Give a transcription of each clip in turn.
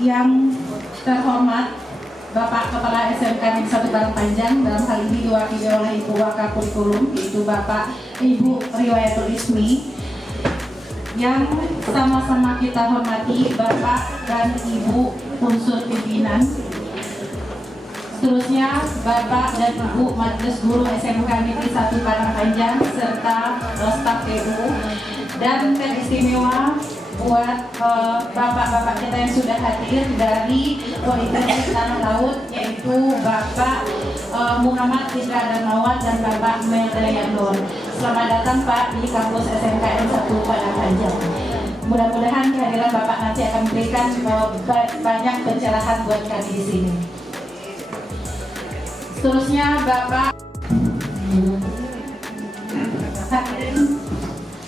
yang terhormat Bapak Kepala SMK Negeri 1 Karangpanjang, dalam hal ini diwakili oleh Ibu Wakakurikulum, yaitu Bapak Ibu Riwayatul Ismi, yang sama-sama kita hormati Bapak dan Ibu unsur pimpinan. Seterusnya Bapak dan Ibu Majelis Guru SMK Negeri 1 Karangpanjang serta staf PU, dan teristimewa buat bapak-bapak kita yang sudah hadir dari Politeknik Tanah Laut, yaitu Bapak Muhammad Indra Darmawan dan Bapak Meldayanur. Selamat datang Pak di kampus SMKN 1 Karangpanjang. Mudah-mudahan kehadiran Bapak nanti akan memberikan banyak pencerahan buat kami di sini. Seterusnya Bapak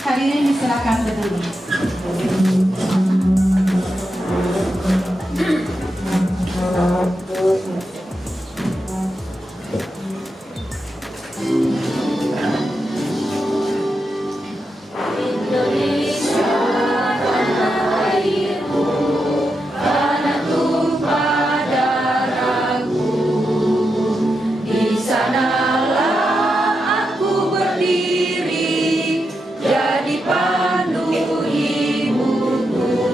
hadirin disilakan berdiri. Jadi pandu ibuku.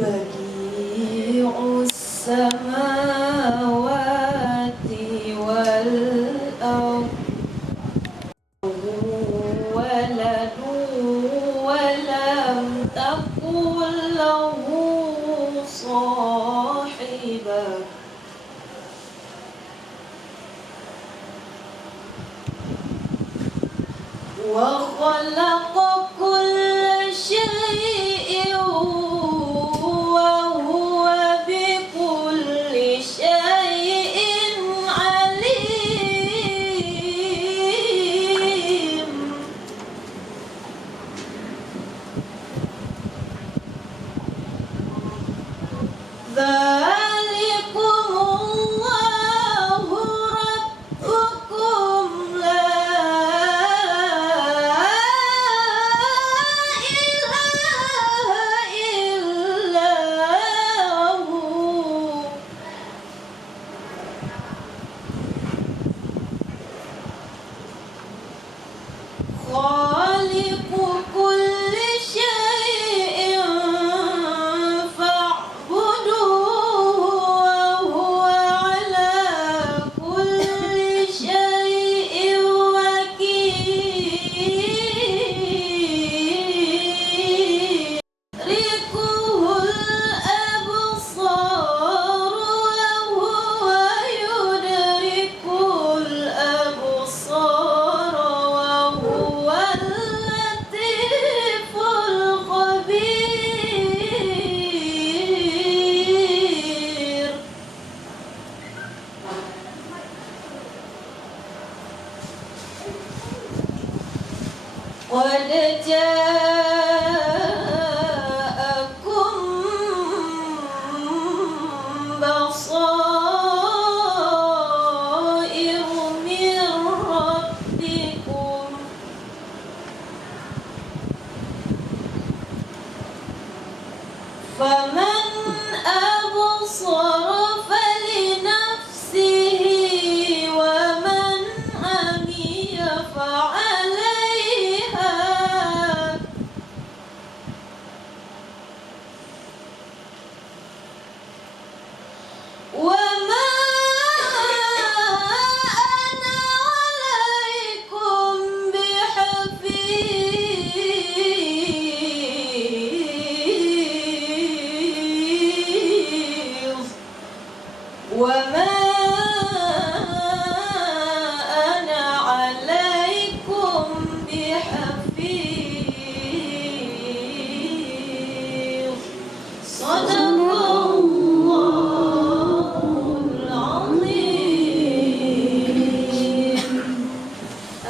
Badi'us samawati wal ardh waladu walam takul lahu sahibah wa khalaqa kulla syai'in wa huwa bikulli syai'in alim. Dzalikumullahu rabbukum la ilaha illa hu. Khaliqu kulli syai'in fa'buduhu wa huwa ala kulli syai'in wakil. Rikuhul absar wa huwa yudrikul absar wa huwa al-latiful khabir. Qad ja'akum basairu min rabbikum faman absara falinafsihi wa man amiya fa'alaiha. Wa ma ana 'alaikum bihafiz. Wa ma ana 'alaikum bihafiz. Sadaqallahul azim.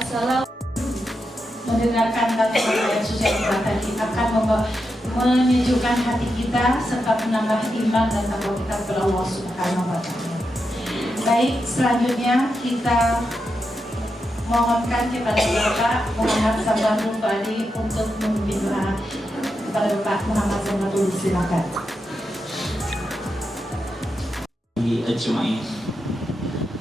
Assalamualaikum. Mendengarkan kata-kata yang sudah tadi akan menyejukkan hati kita serta menambah iman dan takwa kita kepada Allah Subhanahu wa Ta'ala. Baik, selanjutnya kita mohonkan kepada Bapak Muhammad Sambatul Fadi untuk memimpin doa. Kepada Bapak Muhammad Sambatul, silakan. Ajma'in.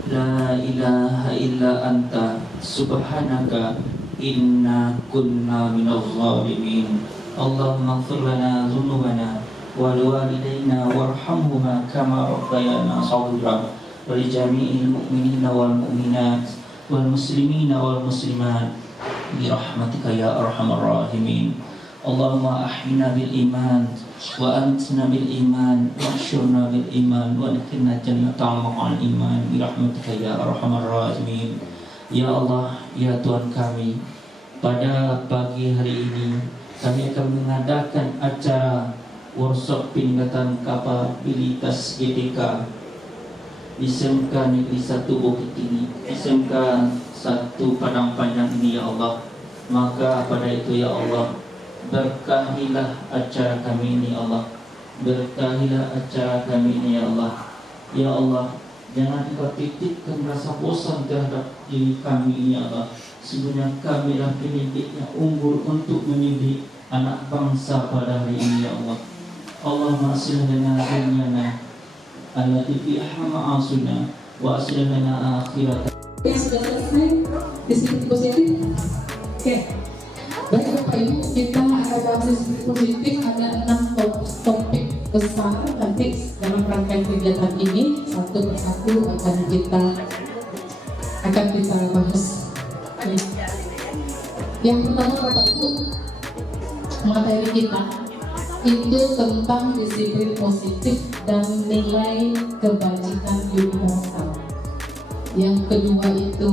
La ilaha illa anta subhanaka inna kunna minadh dhalimin. Allahumma ighfir lana dhunubana wa liwalidayna warhamhuma kama rabbayana shaghira wa li jami'il mu'minina wal mu'minat wal muslimina wal muslimat bi rahmatika ya arhamar rahimin. Allahumma ahyina bil iman wa antna bil iman wa ahsyurna bil iman wa adkhilna jannata ma'al iman bi rahmatika ya arhamar rahimin. Ya Allah, ya Tuhan kami, pada pagi hari ini kami akan mengadakan acara workshop peningkatan kapabilitas GTK SMK Negeri 1 Bukit Tinggi, SMK 1 Padang Panjang ini ya Allah. Maka pada itu ya Allah, berkahilah acara kami ini ya Allah, berkahilah acara kami ini ya Allah. Ya Allah, jangan Engkau titipkan rasa bosan terhadap diri kami ini ya Allah. Sebenarnya kami lah pendidik yang unggul untuk mendidik anak bangsa pada hari ini ya Allah. Allahumma aslih lana dunyana allati fiha ma'asuna wa aslih lana akhiratana. Sudah selesai diskusi positif. Oke. Baik Bapak Ibu, kita akan bahas diskusi positif. Ada 6 topik besar nanti dalam rangkaian kegiatan ini, satu persatu akan kita bahas. Yang pertama Bapak Ibu, materi kita itu tentang disiplin positif dan nilai kebajikan universal. Yang kedua itu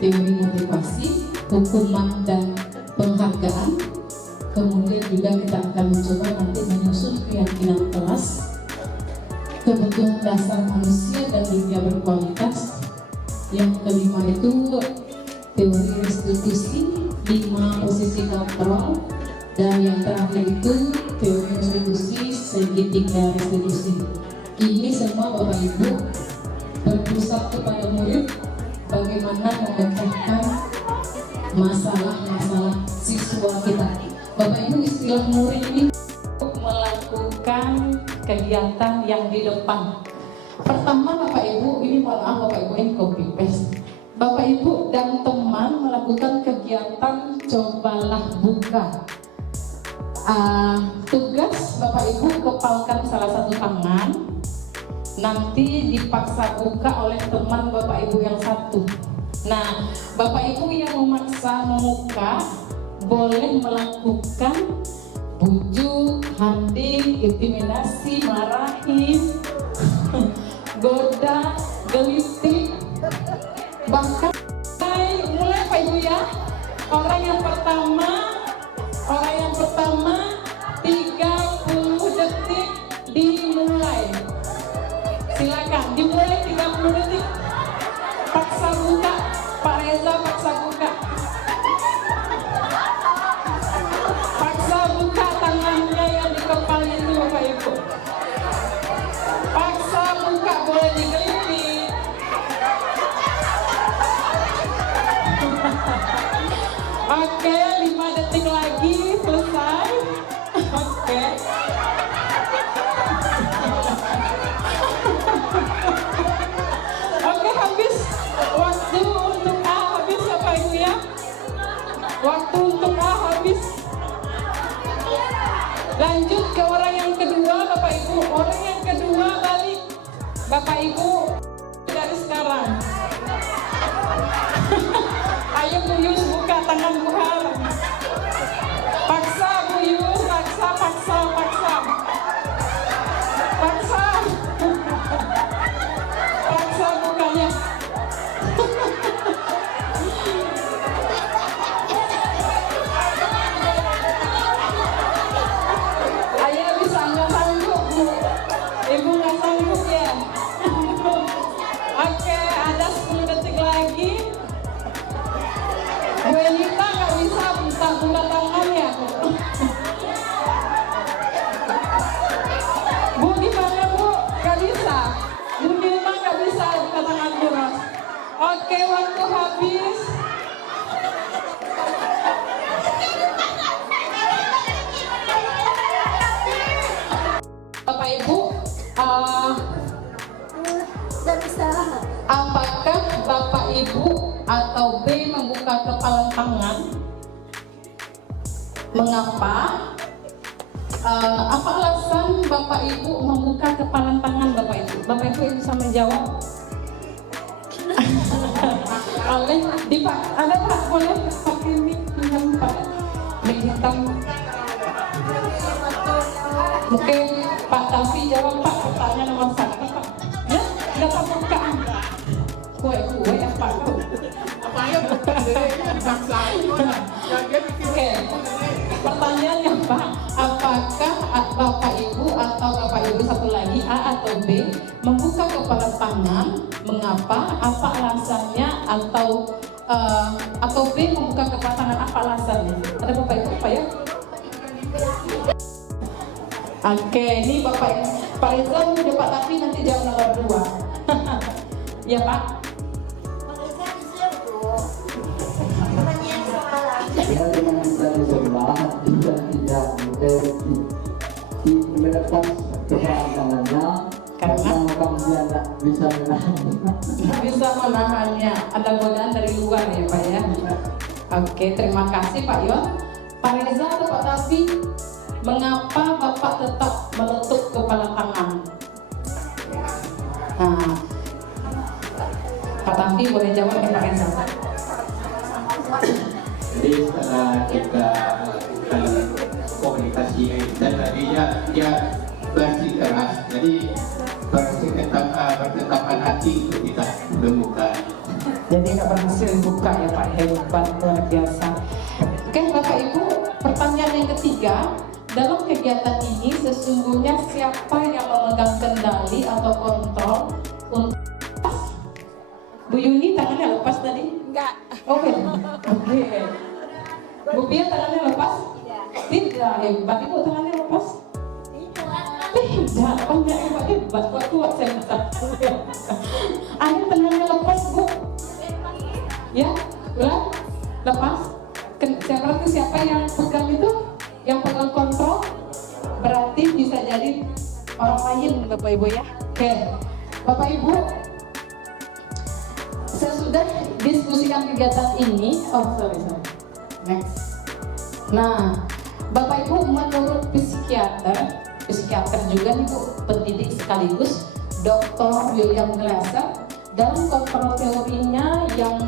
teori motivasi, hukuman dan penghargaan. Kemudian juga kita akan mencoba nanti menyusun keyakinan kelas, kebutuhan dasar manusia dan dunia berkualitas. Yang kelima itu teori restitusi, 5 posisi kontrol, dan yang terakhir itu teori restitusi, segitiga restitusi. Ini semua Bapak Ibu berpusat kepada murid, bagaimana memecahkan masalah-masalah siswa kita. Bapak Ibu, istilah murid ini melakukan kegiatan yang di depan. Pertama Bapak Ibu, ini mohon maaf Bapak Ibu, ini copy paste. Bapak Ibu dan teman melakukan kegiatan cobalah buka. Tugas Bapak Ibu, kepalkan salah satu tangan, nanti dipaksa buka oleh teman Bapak Ibu yang satu. Nah, Bapak Ibu yang memaksa membuka boleh melakukan bujuk, hunting, intimidasi, marahin, goda, gelitik, bahkan mulai Pak Ibu ya. Orang yang pertama 30 detik dimulai. Silakan dimulai 30 detik. Paksa buka, Pak Reza, paksa buka. Paksa buka tangannya yang di kepala itu Bapak Ibu. Paksa buka, boleh digelitik. Oke, 5 detik lagi selesai. Oke. Oke, habis waktu untuk A habis Bapak Ibu ya. Waktu untuk A habis. Lanjut ke orang yang kedua Bapak Ibu. Orang yang kedua balik. Bapak Ibu dari sekarang. Ayo Bu Yus buka tangan Bu Har. Paksa Bu Yus, paksa. Paksa bukanya. Ayah bisa nggak sanggup Bu? Ibu nggak sanggup ya? Oke, ada 10 detik lagi. Bu Elita nggak bisa buka tangan ya? Bu gimana Bu? Nggak bisa? Bu Dilma nggak bisa buka tangan terus? Oke, waktu habis. Bapak Ibu, apakah Bapak Ibu atau B membuka kepalan tangan? Mengapa? Apa alasan Bapak Ibu membuka kepalan tangan Bapak Ibu? Bapak Ibu bisa menjawab? Oleh ada Pak, boleh pakai mic pinjam Pak, mic hitam. Oke, Pak Tafi jawab Pak, pertanyaan nomor 1 Pak. Ya, nggak tahu buka. Kue apa itu? Oke, pertanyaannya Pak, apakah Bapak Ibu atau Bapak Ibu satu lagi A atau B membuka kepala tangan? Mengapa? Apa alasannya? Atau B membuka kepala tangan? Apa alasannya? Ada Bapak Ibu Pak ya? Oke, ini Bapak Reza udah Pak, tapi nanti jawab nomor 2. Ya Pak. Ya, dengan kita di sebelah tidak melepas kepala tangannya Karena dia tidak bisa menahan. bisa menahannya. Ada godaan dari luar ya Pak ya. Oke, terima kasih Pak Yon. Pak Reza atau Pak Tafi, mengapa Bapak tetap meletup kepala tangan? Nah, Pak Tafi boleh jawab ya Pak Reza. Jadi setelah kita komunikasi dan tadinya dia bersikeras, jadi bertetapan hati untuk kita membuka. Jadi nggak berhasil buka ya Pak, hebat, luar biasa. Oke Bapak Ibu, pertanyaan yang ketiga, dalam kegiatan ini sesungguhnya siapa yang memegang kendali atau kontrol untuk Bu Yuni tangannya lepas tadi? Enggak. Oke. Bu Pia tangannya lepas? Tidak. Hebat. Ibu tangannya lepas? Tidak. Oh enggak hebat. Kok kuat saya minta. Ayo tangannya lepas Bu. Ya, ulang. Lepas. Berarti siapa yang pegang itu? Yang pegang kontrol? Berarti bisa jadi orang lain Bapak Ibu ya. Oke. Bapak Ibu, sesudah diskusikan kegiatan ini, next. Nah, Bapak Ibu, menurut psikiater juga nih Bu, pendidik sekaligus Dr. William Glasser, dalam kontrol teorinya yang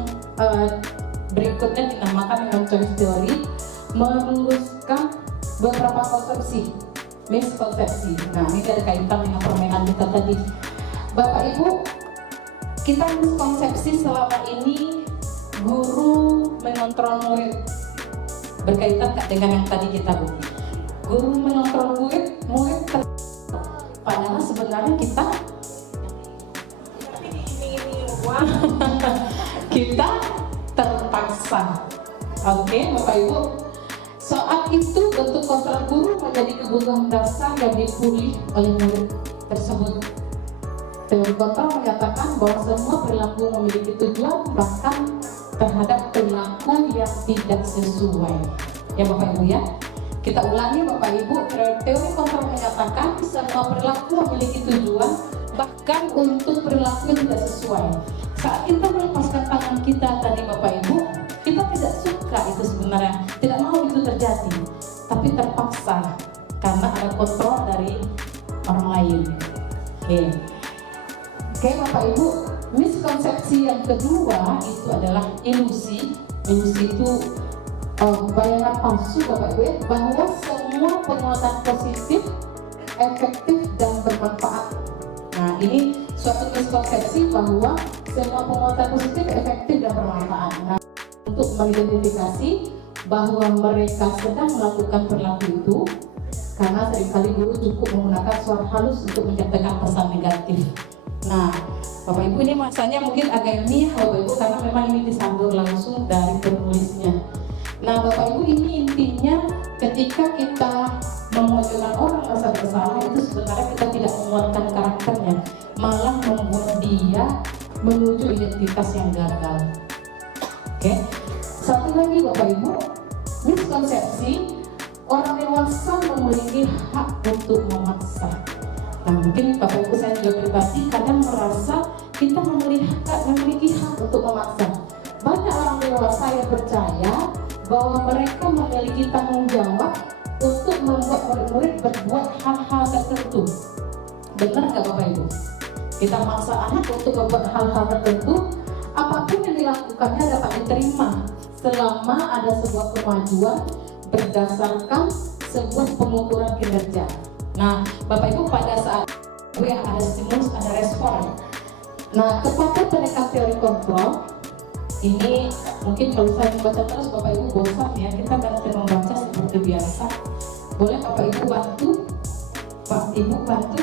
berikutnya dinamakan dengan choice theory, meluruskan beberapa konsepsi, miskonsepsi. Nah, ini ada kaitan dengan permainan kita tadi. Bapak Ibu, kita miskonsepsi selama ini guru mengontrol murid, berkaitan dengan yang tadi kita Bu. Guru mengontrol murid padahal sebenarnya kita terpaksa. Oke, Bapak Ibu. Saat itu bentuk kontrol guru menjadi kebutuhan dasar yang dipulih oleh murid tersebut. Teori kontrol menyatakan bahwa semua perilaku memiliki tujuan, bahkan terhadap perilaku yang tidak sesuai. Ya Bapak Ibu ya. Kita ulangi Bapak Ibu, teori kontrol menyatakan semua perilaku memiliki tujuan, bahkan untuk perilaku yang tidak sesuai. Saat kita melepaskan tangan kita tadi Bapak Ibu, kita tidak suka itu sebenarnya, tidak mau itu terjadi, tapi terpaksa karena ada kontrol dari orang lain. Oke Bapak Ibu, miskonsepsi yang kedua itu adalah ilusi. Ilusi itu bayangan palsu Bapak Ibu ya, bahwa semua penguatan positif, efektif dan bermanfaat. Nah ini suatu miskonsepsi bahwa semua penguatan positif, efektif dan bermanfaat. Nah, untuk mengidentifikasi bahwa mereka sedang melakukan perilaku itu, karena seringkali guru cukup menggunakan suara halus untuk menyampaikan pesan negatif. Nah, Bapak Ibu ini masanya mungkin agak ilmiah Bapak Ibu, karena memang ini disandur langsung dari penulisnya. Nah Bapak Ibu, ini intinya ketika kita memojokkan orang merasa bersalah itu sebenarnya kita tidak menguatkan karakternya, malah membuat dia menuju identitas yang gagal. Oke, satu lagi Bapak Ibu, miskonsepsi orang dewasa memiliki hak untuk memaksa. Nah mungkin Bapak Ibu saya juga pribadi kadang merasa kita memiliki hak untuk memaksa. Banyak orang dewasa yang percaya bahwa mereka memiliki tanggung jawab untuk membuat murid-murid berbuat hal-hal tertentu. Benar nggak Bapak Ibu? Kita maksa anak untuk membuat hal-hal tertentu, apapun yang dilakukannya dapat diterima selama ada sebuah kemajuan berdasarkan sebuah pengukuran kinerja. Nah Bapak Ibu, pada saat yang ada stimulus, ada respon. Nah kepada pendekatan teori kontrol ini mungkin kalau saya membaca terus Bapak Ibu bosan ya, kita ganti membaca seperti biasa. Boleh Bapak Ibu bantu, Pak Ibu bantu,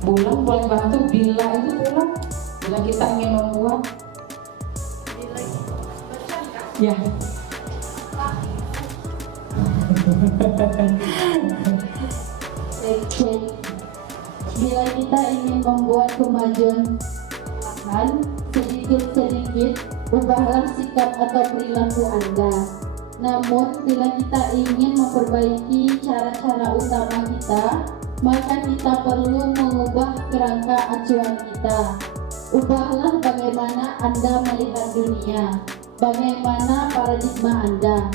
Bulan boleh bantu, bila itu Bulan, bila kita ingin membuat ya. Bila kita ingin membuat kemajuan, sedikit-sedikit ubahlah sikap atau perilaku Anda. Namun, bila kita ingin memperbaiki cara-cara utama kita, maka kita perlu mengubah kerangka acuan kita. Ubahlah bagaimana Anda melihat dunia, bagaimana paradigma Anda,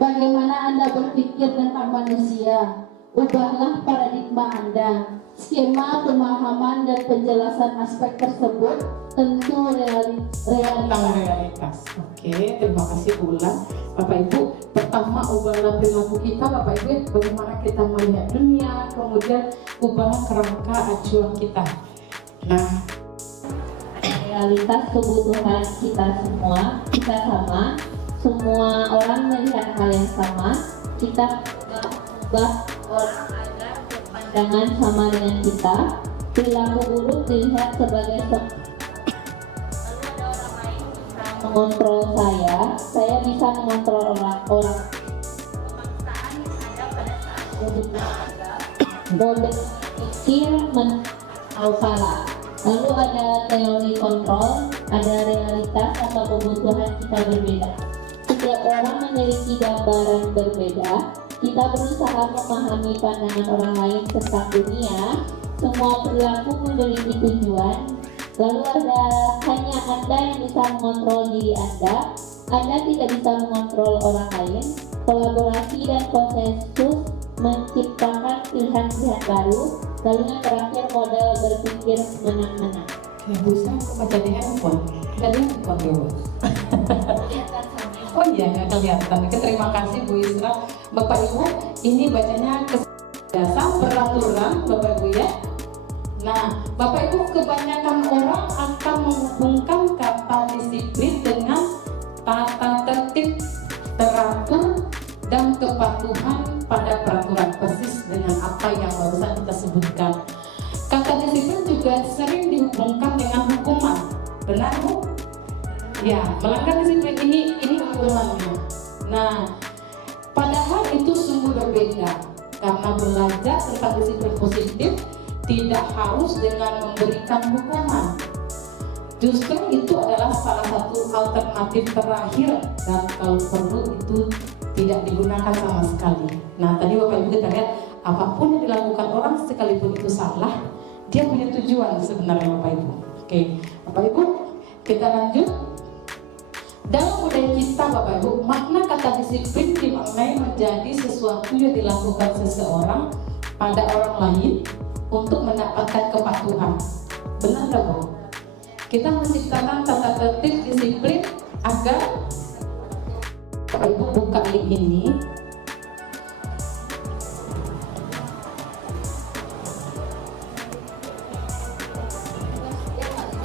bagaimana Anda berpikir tentang manusia. Ubahlah paradigma Anda. Skema pemahaman dan penjelasan aspek tersebut tentu realitas. Oke, terima kasih ulang Bapak Ibu. Pertama, ubahlah perilaku kita Bapak Ibu, bagaimana kita melihat dunia, kemudian ubahlah kerangka acuan kita. Nah, realitas kebutuhan kita sama, semua orang melihat hal yang sama, kita ubah orang agar berpandangan sama dengan kita, perilaku buruk dilihat sebagai lalu ada orang lain bisa mengontrol saya bisa mengontrol orang pemaksaan ada pada saat model pikir salah. Lalu ada teori kontrol, ada realitas atau kebutuhan kita berbeda. Setiap orang memiliki gambaran berbeda. Kita berusaha memahami pandangan orang lain tentang dunia. Semua perilaku memiliki tujuan. Lalu hanya Anda yang bisa mengontrol diri Anda. Anda tidak bisa mengontrol orang lain. Kolaborasi dan konsensus menciptakan pilihan-pilihan baru. Lalu yang terakhir, modal berpikir menang-menang. bisa baca di handphone. Tadi handphone ya Bu? Oh iya, nggak kelihatan. Oke, terima kasih Bu Isra. Bapak Ibu, ini bacanya biasa peraturan Bapak Ibu ya. Nah, Bapak Ibu, kebanyakan orang akan menghubungkan kata disiplin dengan tata tertib, teratur, dan kepatuhan pada peraturan, persis dengan apa yang barusan kita sebutkan. Kata disiplin juga sering dihubungkan dengan hukuman, benar Bu? Ya, melanggar disiplin ini hukumannya. Nah, padahal itu sungguh berbeda, karena belajar tentang disiplin positif tidak harus dengan memberikan hukuman. Justru itu adalah salah satu alternatif terakhir, dan kalau perlu itu tidak digunakan sama sekali. Nah, tadi Bapak Ibu kita lihat, apapun yang dilakukan orang sekalipun itu salah, dia punya tujuan sebenarnya Bapak Ibu. Oke, Bapak Ibu, kita lanjut. Dalam budaya kita Bapak Ibu, makna kata disiplin dimaknai menjadi sesuatu yang dilakukan seseorang pada orang lain untuk mendapatkan kepatuhan. Benar nggak Bu? Kita menciptakan tata tertib disiplin agar Bapak Ibu buka link ini.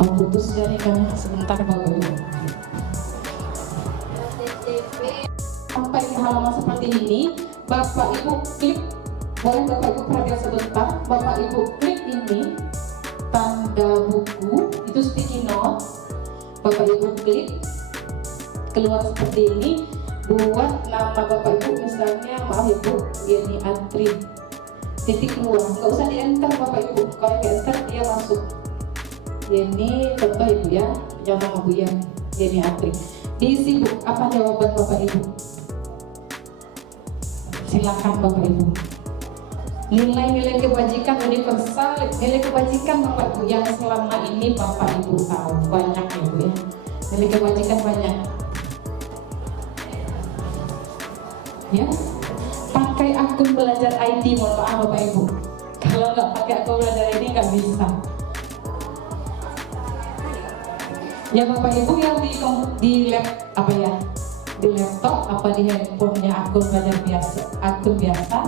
Oh, putus jaringannya sebentar Bapak Ibu. Sampai di halaman seperti ini, Bapak Ibu klik, boleh Bapak Ibu perhatikan sebentar. Bapak Ibu klik ini tanda buku, itu sticky note. Bapak Ibu klik, keluar seperti ini. Buat nama Bapak Ibu, misalnya maaf Ibu, Yeni Atri, titik keluar, nggak usah di enter Bapak Ibu. Kalau di enter dia masuk. Yeni, contoh Ibu ya, jangan nama Bu Yeni Atri. Diisi Bu, apa jawaban Bapak Ibu? Silakan Bapak Ibu. Nilai-nilai kebajikan universal, nilai kebajikan Bapak Ibu yang selama ini Bapak Ibu tahu banyak Ibu ya. Nilai kebajikan banyak. Ya, pakai akun belajar IT, mohon maaf Bapak Ibu. Kalau nggak pakai akun belajar IT nggak bisa. Ya Bapak Ibu yang di laptop apa di handphonenya akun belajar biasa,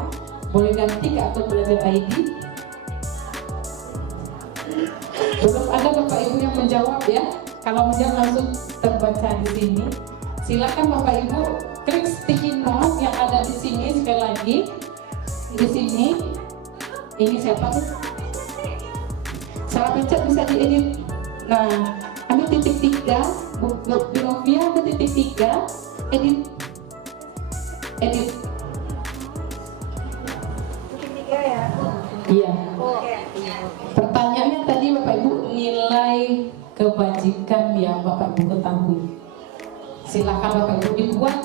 boleh ganti ke akun belajar ID. Belum ada Bapak Ibu yang menjawab ya. Kalau menjawab langsung terbaca di sini. Silakan Bapak Ibu klik sticky note yang ada di sini sekali lagi. Di sini. Ini siapa nih? Salah pencet bisa diedit. Nah, ambil titik 3, di Novia ambil titik 3, edit. Titik 3 ya? Iya. Pertanyaannya tadi Bapak Ibu, nilai kebajikan yang Bapak Ibu ketahui. Silakan Bapak Ibu dibuat.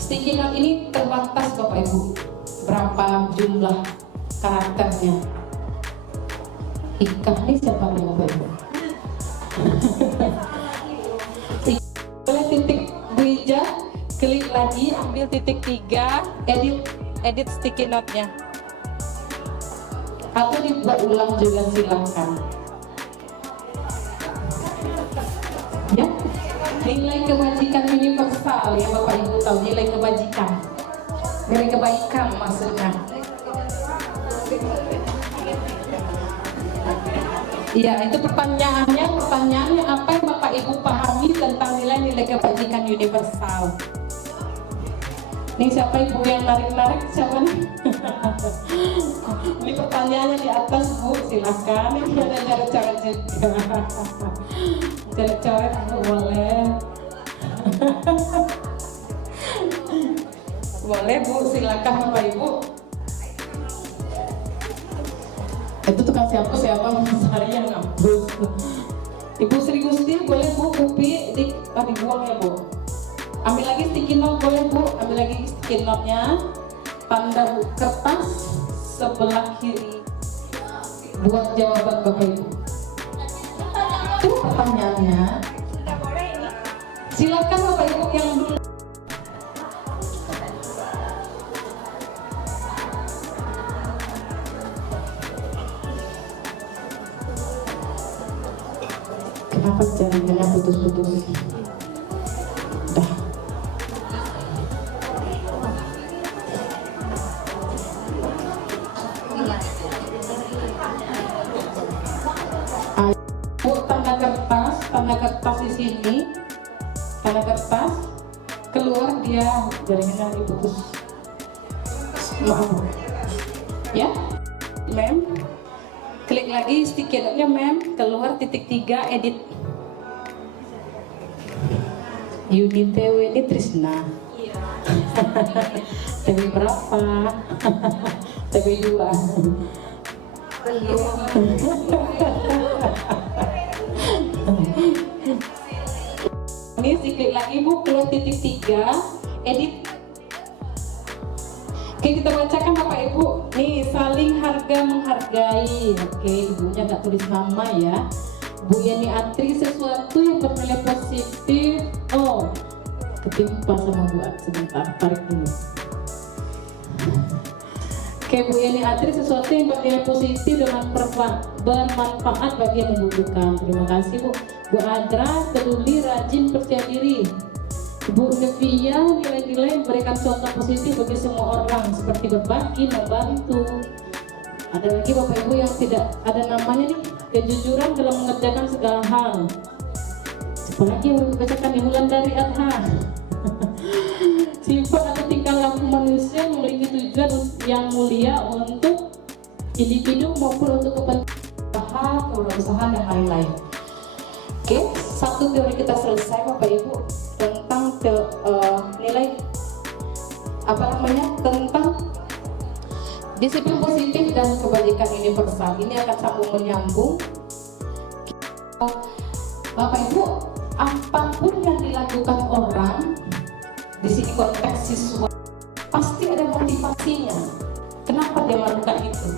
Sticky note ini terbatas Bapak Ibu. Berapa jumlah karakternya? Ika ini siapa nih Bapak Ibu? Boleh titik bija, klik lagi, ambil titik 3, edit sticky note-nya. Atau dibuat ulang juga silakan. Ya, nilai kebajikan universal ya Bapak Ibu tahu, nilai kebajikan, nilai kebaikan maksudnya. Iya, itu pertanyaannya apa yang Bapak Ibu pahami tentang nilai-nilai kebajikan universal? Nih siapa Ibu yang narik-narik, siapa nih? Ini pertanyaannya di atas Bu, silahkan. Ini ada coret-coret juga. Coret-coret boleh. Boleh Bu, silakan Bapak Ibu. Itu tukang siapa mencari yang ngapus. Ibu Sri Gusti boleh Bu, kopi dibuang ya Bu. Ambil lagi sticky note boleh Bu, ambil lagi sticky note-nya. Tanda kertas sebelah kiri. Buat jawaban Bapak Ibu. Itu pertanyaannya. Silakan Bapak Ibu yang dulu. Kenapa jaringannya putus-putus? Dah. Bu, tanda kertas di sini, tanda kertas keluar dia jaringannya putus. Maaf, ya, Mem. Klik lagi sticky note-nya Mem, keluar titik 3, edit. Yudi TW ini Trisna. Iya. TW berapa? TW 2. Ini klik lagi Bu, keluar titik 3, edit. Oke, kita bacakan Bapak Ibu. Nih, saling harga menghargai. Oke, ibunya nggak tulis nama ya. Bu Yani Atri, sesuatu yang bernilai positif. Oh, ketimpa sama Bu At. Sebentar, tarik dulu. Oke, Bu Yani Atri, sesuatu yang bernilai positif dengan bermanfaat bagi yang membutuhkan. Terima kasih Bu. Bu Adra, peduli, rajin, percaya diri. Bu Nevia, nilai-nilai memberikan contoh positif bagi semua orang seperti berbagi, membantu. Ada lagi Bapak Ibu yang tidak ada namanya nih, kejujuran dalam mengerjakan segala hal. Apalagi yang dibacakan di bulan dari Adha. Sifat atau tingkah laku manusia memiliki tujuan yang mulia untuk individu maupun untuk kepentingan kewirausahaan dan lain-lain. Oke, satu teori kita selesai Bapak Ibu tentang nilai tentang disiplin positif dan kebajikan universal. Ini akan sambung menyambung. Bapak Ibu, apapun yang dilakukan orang di sini konteks siswa pasti ada motivasinya. Kenapa dia melakukan itu?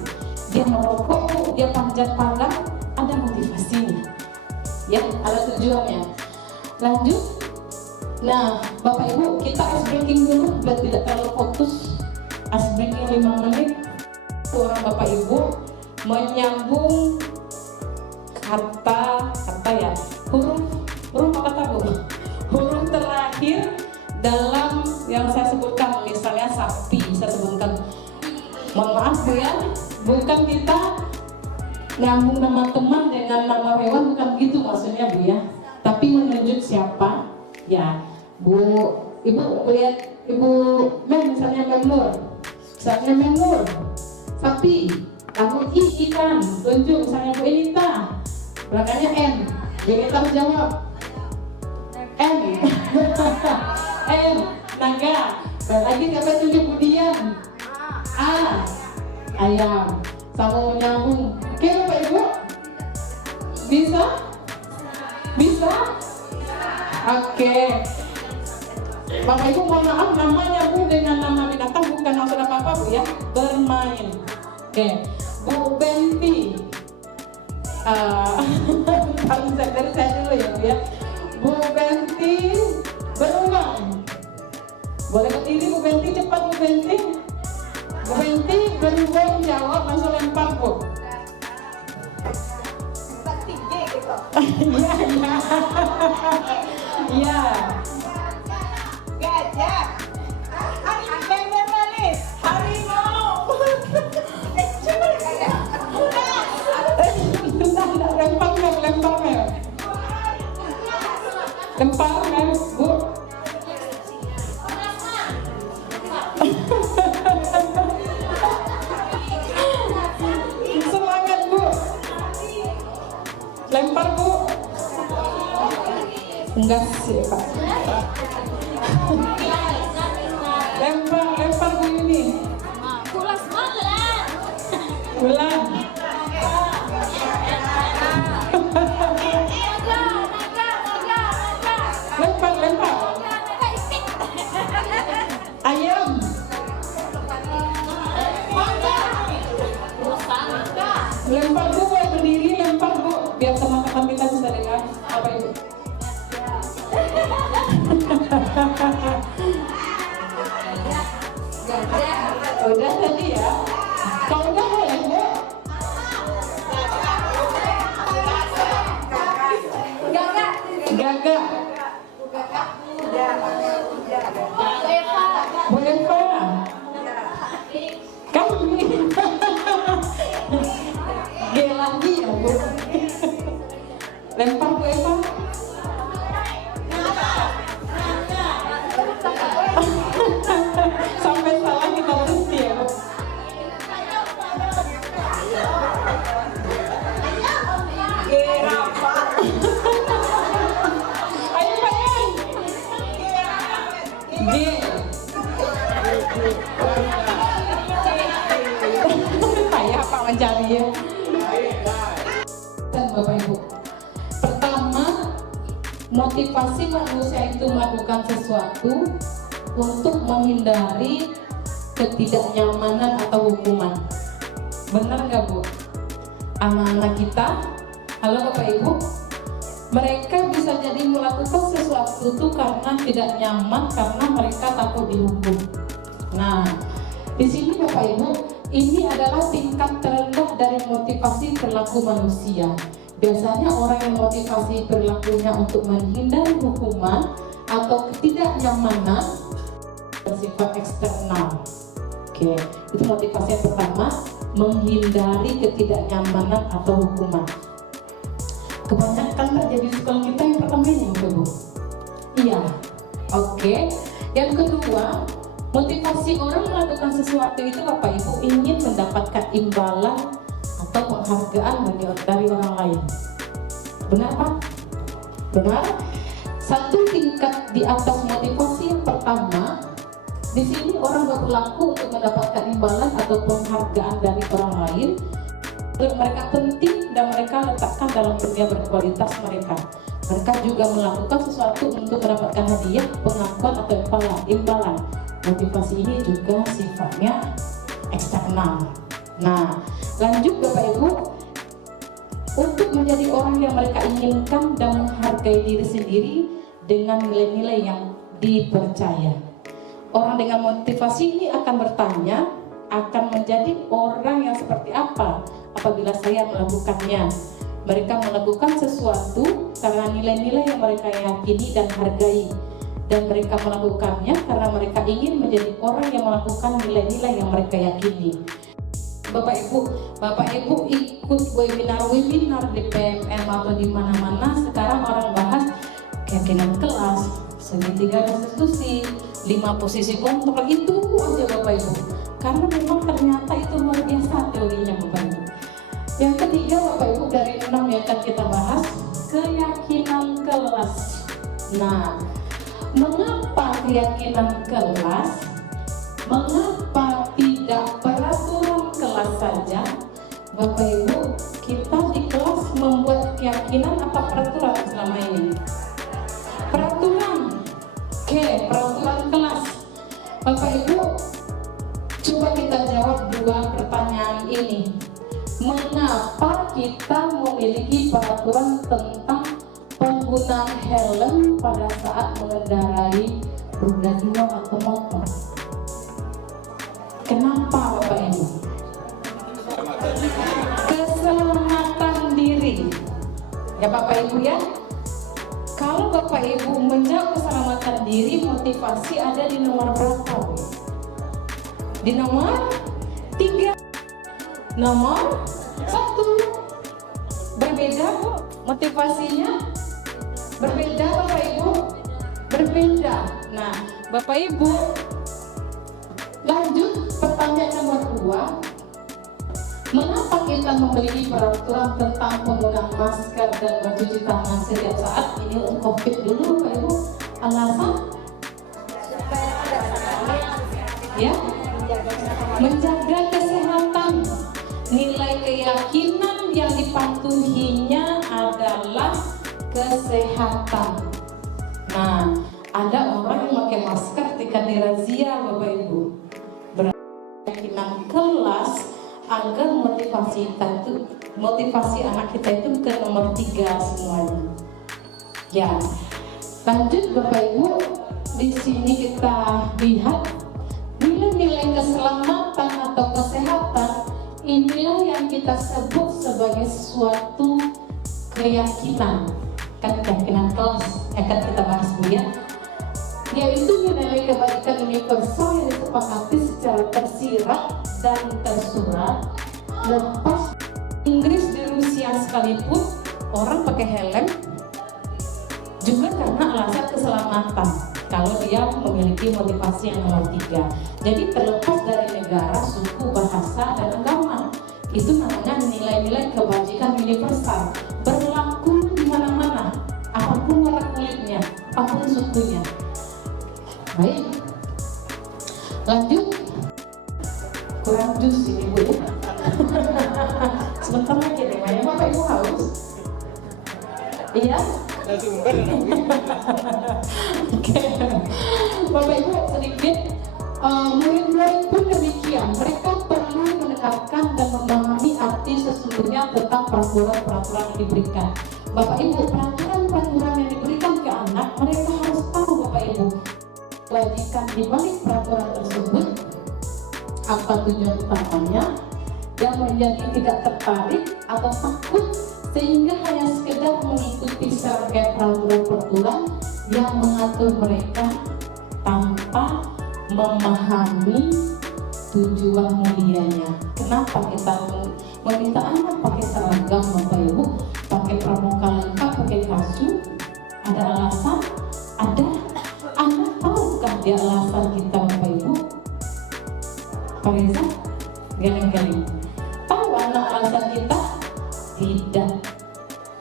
Dia merokok, dia panjat palang, ada motivasinya. Ya, ada tujuannya. Lanjut. Nah, Bapak Ibu, kita ice breaking dulu biar tidak terlalu fokus. Ice breaking 5 menit. Orang Bapak Ibu menyambung kata ya, huruf apa kata Bu? Huruf terakhir dalam yang saya sebutkan, misalnya sapi, saya sebutkan. Mohon maaf Bu ya, bukan kita nyambung nama teman dengan nama hewan, bukan begitu maksudnya Bu ya. Tapi menunjuk siapa? Ya, Bu, Ibu lihat Ibu Mem, misalnya Mem Nur, misalnya Mem Nur, sapi, kamu ikan, tunjuk misalnya Bu Enita, belakangnya N, Bu Enita jawab N, N, naga, dan lagi siapa tunjuk Bu Dian, A, ayam, sama menyambung. Oke Bapak Ibu, bisa? Bisa? Oke. Bapak Ibu mohon maaf, namanya Bu dengan nama binatang bukan maksud apa-apa Bu ya, bermain. Oke, Bu Benti. Dari saya dulu ya Bu ya. Bu Benti beruang. Boleh berdiri Bu Benti, cepat Bu Benti. Bu Benti beruang jawab, langsung lempar Bu. Iya, iya. Iya. Gajah. Harimau. Lempar Mel. Lempar Mel, Bu. Semangat Bu. Lempar Bu. Enggak sih Pak. Lempar Bu ini. Bulan. Lempar. Ayam. Lempar Bu, boleh berdiri, lempar Bu, biar teman-teman kita bisa dengar apa itu. Udah tadi ya. Kalau udah boleh Bu. Gagak. Bu Eva. Kambing. G lagi ya Bu. Lempar Bu Eva. Sampai salah kita berhenti ya Bu. Ayo Pak. G. Saya Pak mencari ya. Dan Bapak Ibu, pertama, motivasi manusia itu melakukan sesuatu untuk menghindari ketidaknyamanan atau hukuman. Benar nggak Bu? Anak-anak kita, halo Bapak Ibu, mereka bisa jadi melakukan sesuatu itu karena tidak nyaman, karena mereka takut dihukum. Nah, di sini Bapak Ibu, ini adalah tingkat terendah dari motivasi perilaku manusia. Biasanya orang yang motivasi perilakunya untuk menghindari hukuman atau ketidaknyamanan bersifat eksternal. Oke, itu motivasi yang pertama, menghindari ketidaknyamanan atau hukuman. Kebanyakan terjadi di sekolah kita yang pertama ini, Bu. Iya. Oke. Yang kedua, motivasi orang melakukan sesuatu itu Bapak Ibu ingin mendapatkan imbalan atau penghargaan dari orang lain. Benar Pak? Benar? Satu tingkat di atas motivasi yang pertama, di sini orang berperilaku untuk mendapatkan imbalan atau penghargaan dari orang lain. Mereka penting dan mereka letakkan dalam dunia berkualitas mereka. Mereka juga melakukan sesuatu untuk mendapatkan hadiah, pengakuan atau imbalan. Motivasi ini juga sifatnya eksternal. Nah, lanjut Bapak Ibu, untuk menjadi orang yang mereka inginkan dan menghargai diri sendiri dengan nilai-nilai yang dipercaya. Orang dengan motivasi ini akan bertanya, akan menjadi orang yang seperti apa apabila saya melakukannya. Mereka melakukan sesuatu karena nilai-nilai yang mereka yakini dan hargai, dan mereka melakukannya karena mereka ingin menjadi orang yang melakukan nilai-nilai yang mereka yakini. Bapak Ibu ikut webinar di PMM atau di mana-mana, sekarang orang bahas keyakinan kelas, segitiga restitusi, 5 posisi kontrol, itu aja Bapak Ibu. Karena memang ternyata itu luar biasa teorinya Bapak Ibu. Yang ketiga Bapak Ibu, dari 6 yang akan kita bahas, keyakinan kelas. Nah, mengapa keyakinan kelas? Mengapa tidak peraturan kelas saja? Bapak Ibu, kita di kelas membuat keyakinan apa peraturan selama ini? Peraturan. Oke, peraturan Bapak Ibu, coba kita jawab dua pertanyaan ini. Mengapa kita memiliki peraturan tentang penggunaan helm pada saat mengendarai roda 2 atau motor? Kenapa Bapak Ibu? Keselamatan diri. Ya Bapak Ibu ya. Kalau Bapak Ibu menjaga keselamatan diri, motivasi ada di nomor berapa? Di nomor 3. Nomor 1. Berbeda Bu, motivasinya berbeda Bapak Ibu, berbeda. Nah Bapak Ibu, lanjut pertanyaan nomor 2. Mengapa kita memiliki peraturan tentang penggunaan masker dan mencuci tangan setiap saat? Ini untuk COVID dulu Bapak Ibu. Alasan? Ya, menjaga kesehatan. Nilai keyakinan yang dipatuhinya adalah kesehatan. Nah, ada orang yang pakai masker ketika dirazia Bapak Ibu. Keyakinan kelas agar motivasi anak kita itu ke nomor 3 semuanya. Ya, lanjut Bapak Ibu, di sini kita lihat nilai-nilai keselamatan atau kesehatan. Inilah yang kita sebut sebagai suatu keyakinan, kan keyakinan kelas yang akan kita bahas Bu ya, yaitu nilai kebaikan universal yang disepakati secara tersirat dan tersurat. Lepas Inggris di Rusia sekalipun orang pakai helm juga karena alasan keselamatan. Kalau dia memiliki motivasi yang nomor 3, jadi terlepas dari negara, suku, bahasa, dan agama, itu namanya nilai-nilai kebajikan universal, berlaku di mana-mana, apapun warna kulitnya, apapun sukunya. Baik, lanjut. Kurang jus ini Bu ya. Sebentar lagi nih, banyak Bapak Ibu haus. Iya? Oke, Bapak Ibu sedikit murid-murid pun demikian. Mereka perlu mendengarkan dan memahami arti sesungguhnya tentang peraturan-peraturan yang diberikan. Bapak Ibu, peraturan-peraturan yang diberikan ke anak, mereka harus tahu Bapak Ibu kewajiban di balik peraturan tersebut, apa tujuan utamanya, yang menjadi tidak tertarik atau takut sehingga hanya sekedar mengikuti serangkaian peraturan-peraturan yang mengatur mereka tanpa memahami tujuan mulianya. Kenapa kita meminta anak pakai seragam Bapak Ibu, pakai pramuka lengkap, pakai kasut? Ada alasan? Ada. Anak tahukah dia alasan kita Bapak Ibu? Pak Reza? Galing-galing. Tahu anak alasan kita? Tidak.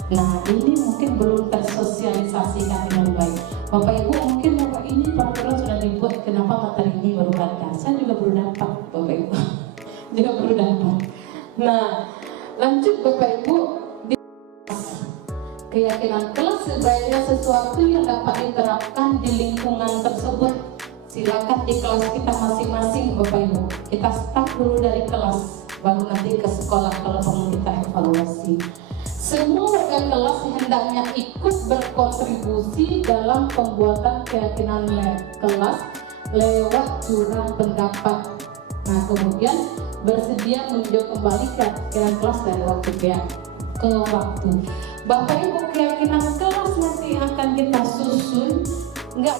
Nah ini mungkin belum tersosialisasikan dengan baik. Bapak Ibu mungkin Bapak ini peraturan sudah dibuat, kenapa materi ini baru ada? Saya juga baru dapat Bapak Ibu. Juga baru dapat. Nah lanjut Bapak Ibu, keyakinan kelas sebaiknya sesuatu yang dapat diterapkan di lingkungan tersebut. Silakan di kelas kita masing-masing Bapak Ibu. Kita start dulu dari kelas, baru nanti ke sekolah kalau perlu kita evaluasi. Semua warga kelas hendaknya ikut berkontribusi dalam pembuatan keyakinan kelas lewat curang pendapat. Nah kemudian bersedia meninjau kembali keyakinan kelas dari waktu ke waktu. Bapak Ibu, keyakinan kelas nanti akan kita susun, enggak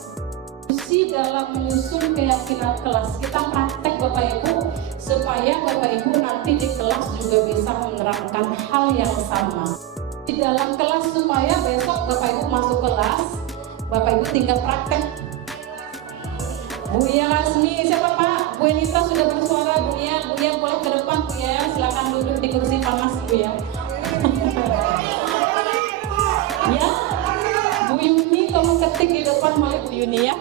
dalam menyusun keyakinan kelas. Kita praktek Bapak Ibu supaya Bapak Ibu nanti di kelas juga bisa menerapkan hal yang sama di dalam kelas, supaya besok Bapak Ibu masuk kelas, Bapak Ibu tinggal praktek. Bu Ya Rasmi, siapa Pak? Bu Enita sudah bersuara. Bu Ya boleh ke depan Bu Ya, silakan duduk di kursi panas Bu Ya. Ya, Bu Yuni kamu ketik di depan boleh Bu Yuni ya.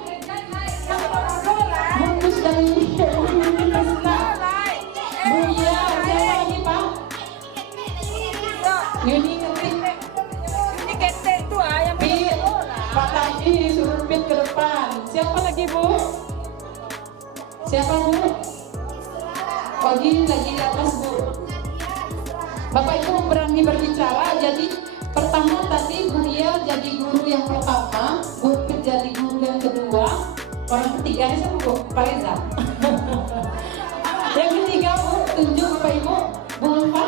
Bungkus dari Yuni Krisna. Bu Ya, siapa lagi Pak? Yuni ketik. Ini ketek tuh yang Pak Tadi suruh pit ke depan. Siapa lagi Bu? Siapa Bu? Pagi lagi di atas Bu. Bapak Ibu berani berbicara. Jadi pertama tadi beliau jadi guru yang pertama, Bu jadi guru yang kedua, orang ketiganya siapa Bu? Pak Reza. Yang ketiga Bu, tunjuk Bapak Ibu. Bu Ulfa.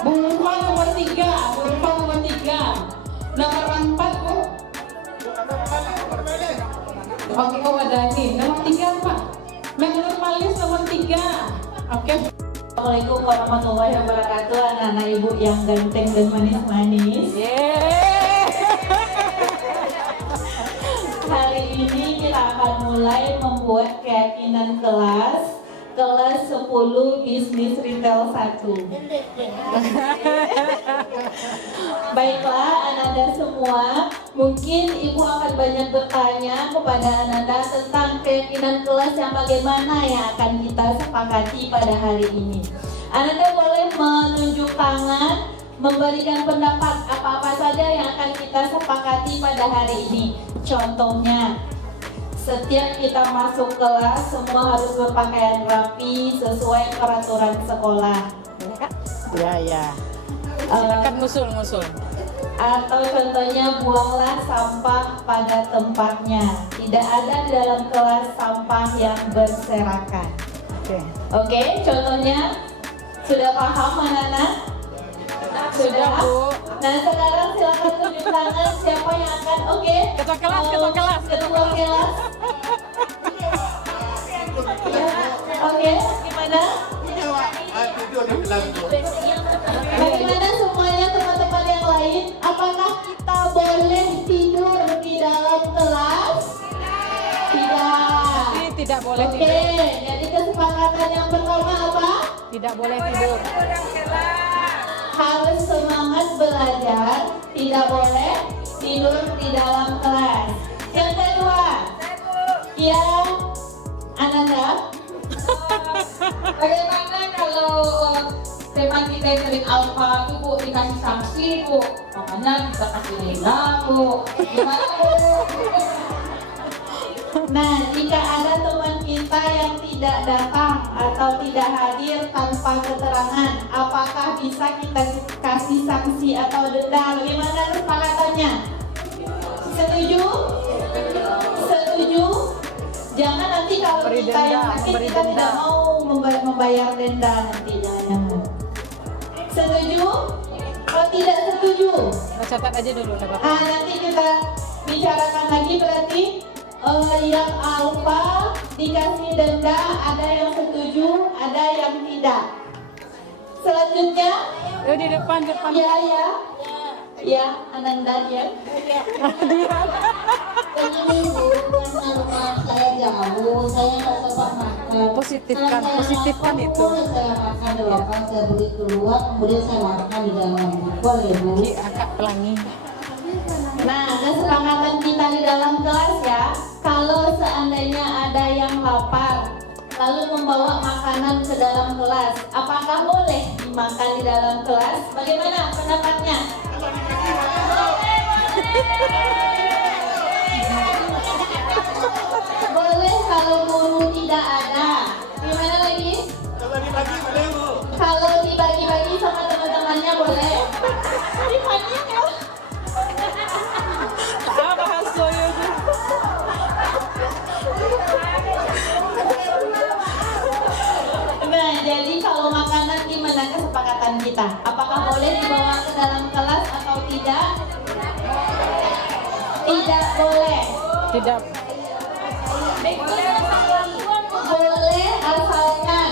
Bu Ulfa nomor 3. Bu Ulfa nomor 3. Nomor 4 Bu. Oke, oh ada ini. Nomor 3 Pak. Menur Malis nomor 3. Oke. Assalamualaikum warahmatullahi wabarakatuh, anak-anak ibu yang ganteng dan manis-manis. Hari ini kita akan mulai membuat keyakinan kelas 10 bisnis retail 1. Baiklah Ananda semua, mungkin ibu akan banyak bertanya kepada Ananda tentang keyakinan kelas yang bagaimana yang akan kita sepakati pada hari ini. Ananda boleh menunjuk tangan, memberikan pendapat apa-apa saja yang akan kita sepakati pada hari ini. Contohnya, setiap kita masuk kelas semua harus berpakaian rapi sesuai peraturan sekolah. Ya. Silakan musul. Atau contohnya buanglah sampah pada tempatnya. Tidak ada di dalam kelas sampah yang berserakan. Oke, contohnya sudah paham anak-anak? Sudah Bu. Nah sekarang silakan tunjuk tangan siapa yang akan Ketua kelas. Ketua kelas. Ya, oke, gimana? Bagaimana semuanya teman-teman yang lain? Apakah kita boleh tidur di dalam kelas? Tidak. Tidak boleh Oke, tidur. jadi kesepakatan yang pertama apa? Tidak boleh tidur. Harus semangat belajar, tidak boleh tidur di dalam kelas. Yang kedua, ya, Ananda. Bagaimana kalau teman kita yang sering alfa itu Bu dikasih sanksi Bu? Makanya kita kasih denda Bu. Gimana Bu? Nah, jika ada teman kita yang tidak datang atau tidak hadir tanpa keterangan, apakah bisa kita kasih sanksi atau denda? Bagaimana kesepakatannya? Setuju? Setuju? Jangan nanti kalau Memberi kita yang denda, sakit memberi kita denda. tidak mau membayar denda nanti, jangan. Setuju? Kalau tidak setuju? Catat aja dulu Bapak. Nanti kita bicarakan lagi berarti yang alfa dikasih denda, ada yang setuju, ada yang tidak. Selanjutnya, Di depan. ya, Ananda ya. Ini bukan rumah saya jauh, saya nggak sempat makan. Positifkan itu. Saya makan di lokal, saya beli keluar, kemudian saya makan di dalam. Boleh Bu? Angkat pelangi. Nah, kesepakatan kita di dalam kelas ya, kalau seandainya ada yang lapar, lalu membawa makanan ke dalam kelas, apakah boleh dimakan di dalam kelas? Bagaimana pendapatnya? Boleh kalau guru tidak ada. Gimana lagi? Kalau dibagi-bagi sama teman-temannya boleh. Dibagi ya. Nah, jadi kalau makanan gimana kesepakatan kita? Apakah boleh dibawa ke dalam kelas atau tidak? Tidak boleh. Tidak. Boleh asalkan.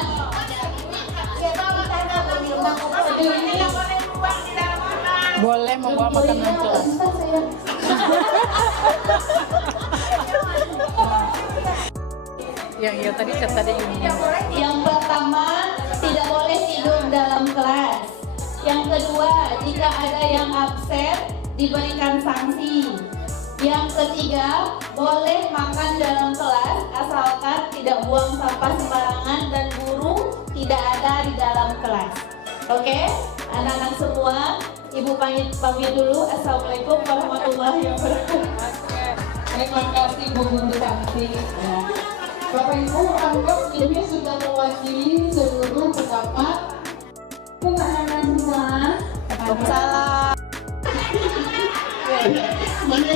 Ini Boleh membawa makanan kelas. Yang tadi catat ini. Yang pertama, tidak boleh tidur dalam kelas. Yang kedua, jika ada yang absen, diberikan sanksi. Yang ketiga, boleh makan dalam kelas asalkan tidak buang sampah sembarangan dan guru tidak ada di dalam kelas. Oke, anak-anak semua, Ibu pamit dulu. Assalamualaikum warahmatullahi wabarakatuh. Terima kasih Bu Guru Santi. Ya. Bapak Ibu anggap ini sudah mewakili seluruh pendapat. Pertanyaan semua. Salah. Mana?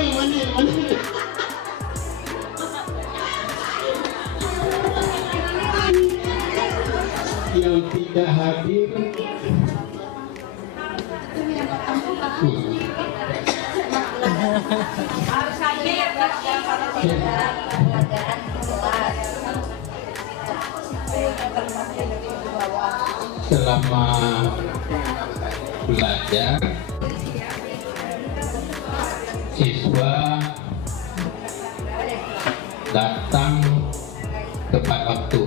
Yang tidak hadir. Selama belajar, siswa datang tepat waktu.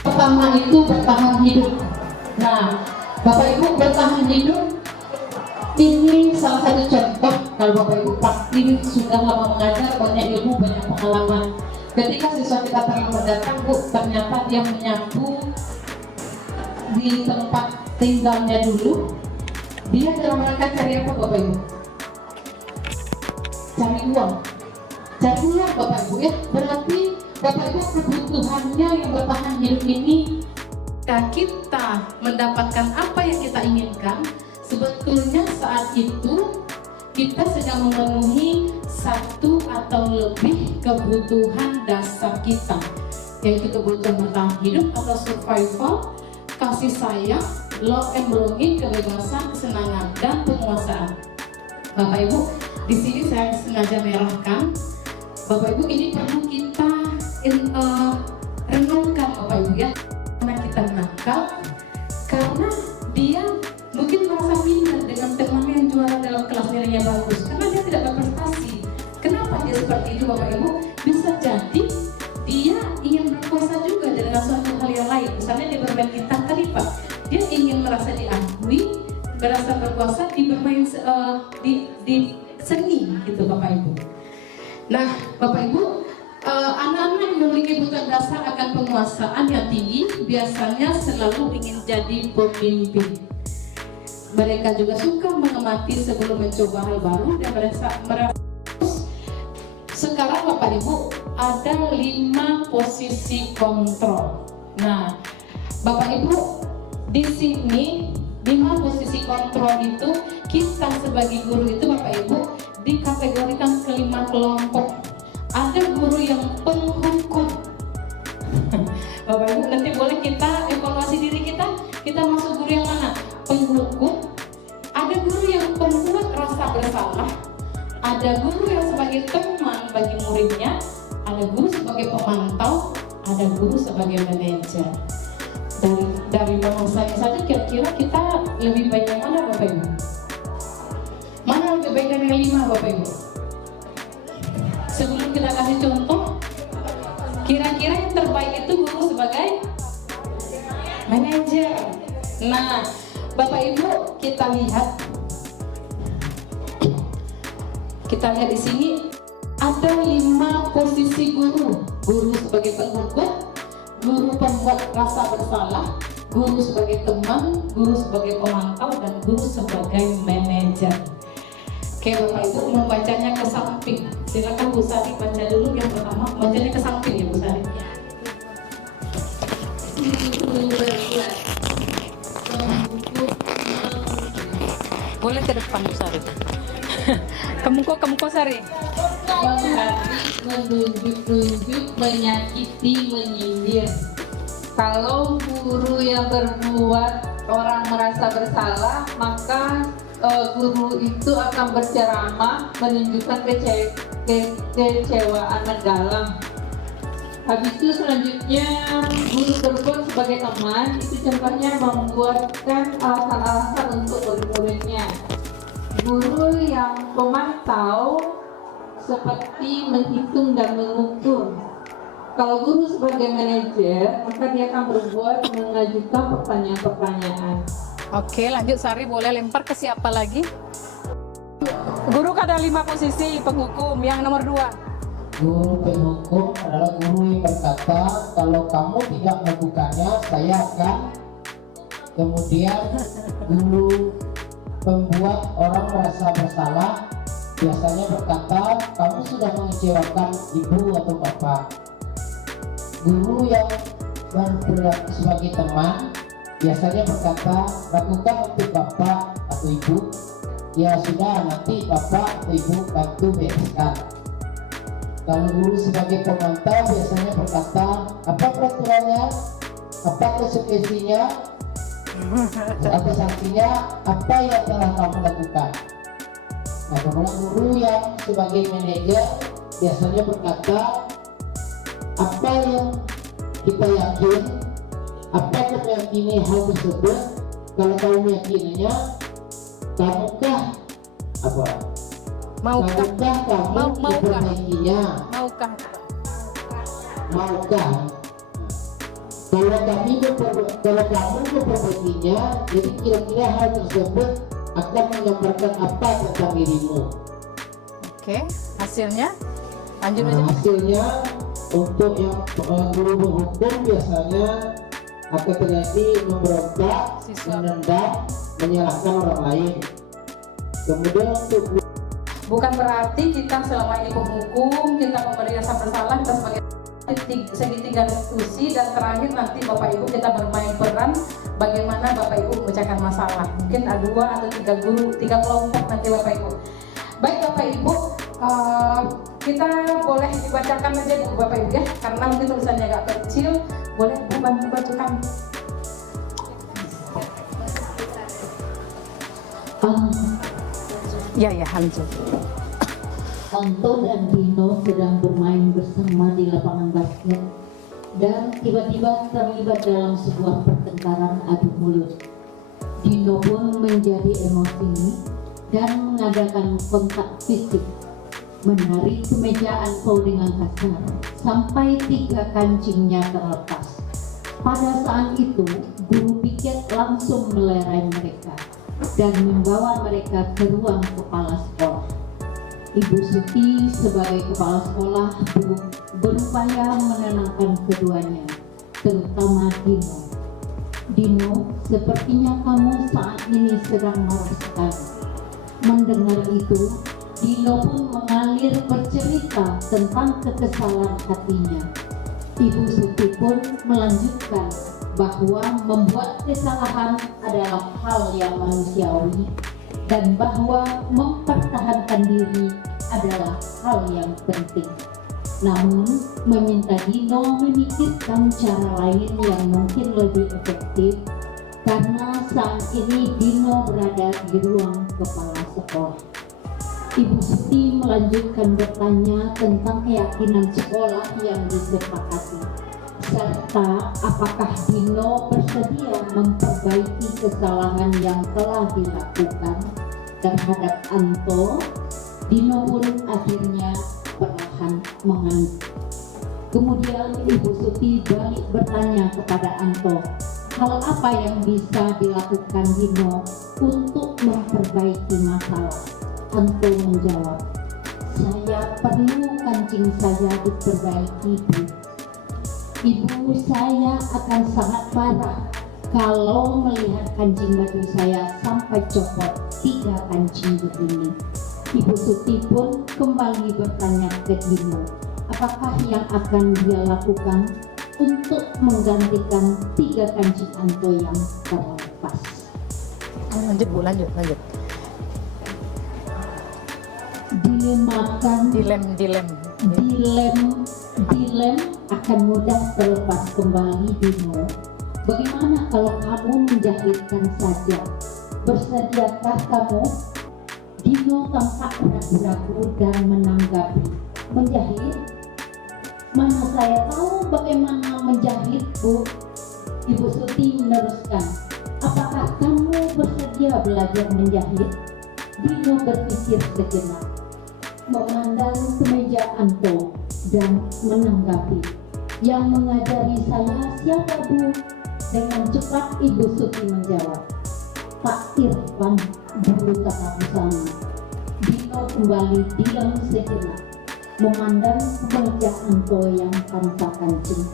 Pertama itu bertahan hidup. Nah, Bapak Ibu bertahan hidup ini salah satu contoh kalau Bapak Ibu pasti sudah lama mengajar, banyak ilmu, banyak pengalaman. Ketika siswa kita terlambat datang, Bu, ternyata dia menyapu di tempat tinggalnya dulu. Dia dalam rangka cari apa, Bapak Ibu? Cari uang. Cari uang, Bapak Ibu ya. Berarti Bapak Ibu kebutuhannya yang bertahan hidup ini, kita mendapatkan apa yang kita inginkan, sebetulnya saat itu kita sedang memenuhi satu atau lebih kebutuhan dasar kita, yaitu kebutuhan bertahan hidup atau survival, kasih sayang, love and belonging, kebebasan, kesenangan, dan penguasaan. Bapak Ibu, di sini saya sengaja merahkan. Bapak Ibu, ini perlu kita renungkan Bapak Ibu ya. Karena kita nakal, karena dia mungkin merasa minder dengan teman yang juara dalam kelas nilainya bagus, karena dia tidak berprestasi. Kenapa dia seperti itu Bapak Ibu? Bisa jadi dia ingin berkuasa juga dengan suatu hal yang lain. Misalnya dia bermain gitar tadi Pak, dia ingin merasa diakui, merasa berkuasa di bermain di seni gitu Bapak Ibu. Nah Bapak Ibu, anak-anak yang memiliki kebutuhan dasar akan penguasaan yang tinggi biasanya selalu ingin jadi pemimpin. Mereka juga suka mengamati sebelum mencoba hal baru dan merasa. Sekarang Bapak Ibu ada 5 posisi kontrol. Nah, Bapak Ibu di sini 5 posisi kontrol itu kita sebagai guru itu Bapak Ibu dikategorikan ke 5 kelompok. Ada guru yang penghukum. Bapak Ibu nanti boleh kita evaluasi diri kita masuk guru yang mana? Penghukum. Ada guru yang pembuat rasa bersalah. Ada guru yang sebagai teman bagi muridnya. Ada guru sebagai pemantau. Ada guru sebagai manajer. Dari bahasanya saja kira-kira kita lebih baik yang mana Bapak Ibu? Mana lebih baik dari yang 5 Bapak Ibu? Sebelum kita kasih contoh, kira-kira yang terbaik itu guru sebagai manajer. Nah, Bapak Ibu kita lihat di sini ada 5 posisi guru. Guru sebagai penghukum, guru pembuat rasa bersalah, guru sebagai teman, guru sebagai pemantau, dan guru sebagai manajer. Oke Bapak Ibu, membacanya ke samping. Silakan Bu Sari baca dulu yang pertama. Bacanya ke samping ya Bu Sari. Boleh ke depan Bu Sari. Kamu kok Sari. Menunjuk-nunjuk, menyakiti, menyindir. Kalau guru yang berbuat orang merasa bersalah, maka guru itu akan berceramah menunjukkan kekecewaan mendalam. Habis itu selanjutnya guru berbuat sebagai teman, itu contohnya membuatkan alasan-alasan untuk murid-muridnya. Guru yang pemantau seperti menghitung dan mengukur. Kalau guru sebagai manajer, maka dia akan berbuat mengajukan pertanyaan-pertanyaan. Oke, lanjut Sari, boleh lempar ke siapa lagi? Guru ada 5 posisi penghukum. Yang nomor 2. Guru penghukum adalah guru yang berkata, kalau kamu tidak melakukannya, saya akan. Kemudian guru pembuat orang merasa bersalah, biasanya berkata, kamu sudah mengecewakan ibu atau bapak. Guru yang berperilaku sebagai teman, biasanya berkata, lakukan untuk bapak atau ibu. Ya sudah, nanti bapak atau ibu bantu bereskan. Kalau guru sebagai pemantau biasanya berkata, apa peraturannya, apa konsekuensinya, apa sanksinya, apa yang telah kamu lakukan. Nah, kemudian guru yang sebagai manajer biasanya berkata, apa yang kita yakin, apa yang meyakini hal tersebut, kalau kamu meyakininya, kamukah apa? Maukah? Kamukah kamu Maukah? memperbaikinya? Maukah? Maukah? Kalau kamu memperbaikinya, jadi kira-kira hal tersebut akan menggambarkan apa tentang dirimu. Oke, hasilnya? Lanjut aja. Hasilnya untuk yang guru menghukum biasanya akan terjadi memberontak, Siswa. menendang, menyalahkan orang lain. Kemudian untuk Bukan berarti kita selama ini penghukum, kita memberi rasa bersalah, kita sebagai segitiga diskusi, dan terakhir nanti Bapak Ibu kita bermain peran bagaimana Bapak Ibu memecahkan masalah. Mungkin ada 2 atau 3 guru, 3 kelompok nanti Bapak Ibu. Baik Bapak Ibu, kita boleh dibacakan aja Bu Bapak Ibu ya, karena mungkin tulisannya agak kecil, boleh bantu bacakan. Ya, lanjut. Anto dan Dino sedang bermain bersama di lapangan basket dan tiba-tiba terlibat dalam sebuah pertengkaran adu mulut. Dino pun menjadi emosi dan mengadakan kontak fisik, menarik kemeja Anto dengan kasar sampai 3 kancingnya terlepas. Pada saat itu, guru piket langsung melerai mereka dan membawa mereka ke ruang kepala sekolah. Ibu Suti sebagai kepala sekolah berupaya menenangkan keduanya, terutama Dino. Dino, sepertinya kamu saat ini sedang marah sekali. Mendengar itu, Dino pun mengalir bercerita tentang kekesalan hatinya. Ibu Suti pun melanjutkan bahwa membuat kesalahan adalah hal yang manusiawi dan bahwa mempertahankan diri adalah hal yang penting. Namun, meminta Dino memikirkan cara lain yang mungkin lebih efektif karena saat ini Dino berada di ruang kepala sekolah. Ibu Suti melanjutkan bertanya tentang keyakinan sekolah yang disepakati, serta apakah Dino bersedia memperbaiki kesalahan yang telah dilakukan terhadap Anto. Dino pun akhirnya perlahan mengangguk. Kemudian Ibu Suti balik bertanya kepada Anto, hal apa yang bisa dilakukan Dino untuk memperbaiki masalah. Anto menjawab, saya perlu kancing saya diperbaiki, Bu. Ibu, saya akan sangat marah kalau melihat kancing baju saya sampai copot 3 kancing begini. Ibu Suti pun kembali bertanya ke Dino, apakah yang akan dia lakukan untuk menggantikan 3 kancing Anto yang terlepas. Lanjut Bu, lanjut. Dimakan, dilem akan mudah terlepas kembali, Dino. Bagaimana kalau kamu menjahitkan saja? Bersediakah kamu? Dino tampak ragu-ragu dan menanggapi, menjahit? Mana saya tahu bagaimana menjahit, Bu. Ibu Suti meneruskan, apakah kamu bersedia belajar menjahit? Dino berpikir sejenak, memandang kemeja Anto dan menanggapi, Yang mengajari saya siapa Bu? Dengan cepat Ibu Suti menjawab, Pak Irfan, guru tata busana. Dino kembali diam sejenak, memandang wajah Anto yang tanpa kancing.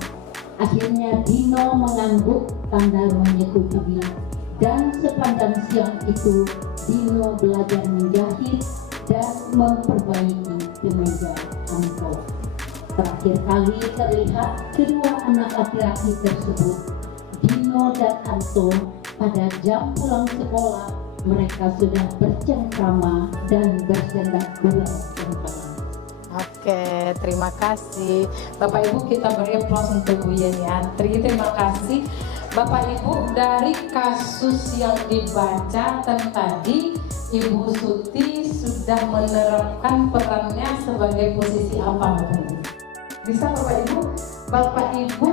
Akhirnya Dino mengangguk tanda menyetujui, dan sepanjang siang itu Dino belajar menjahit dan memperbaiki kemeja Anto. Terakhir kali terlihat kedua anak laki-laki tersebut, Dino dan Anto, pada jam pulang sekolah. Mereka sudah bercengkrama dan bersendak gula cengkraman. Oke, terima kasih Bapak Ibu, kita beri aplaus untuk Bu Yeni Antri. Terima kasih Bapak Ibu. Dari kasus yang dibaca tadi, Ibu Suti sudah menerapkan perannya sebagai posisi apa Bapak Ibu? Bisa Bapak Ibu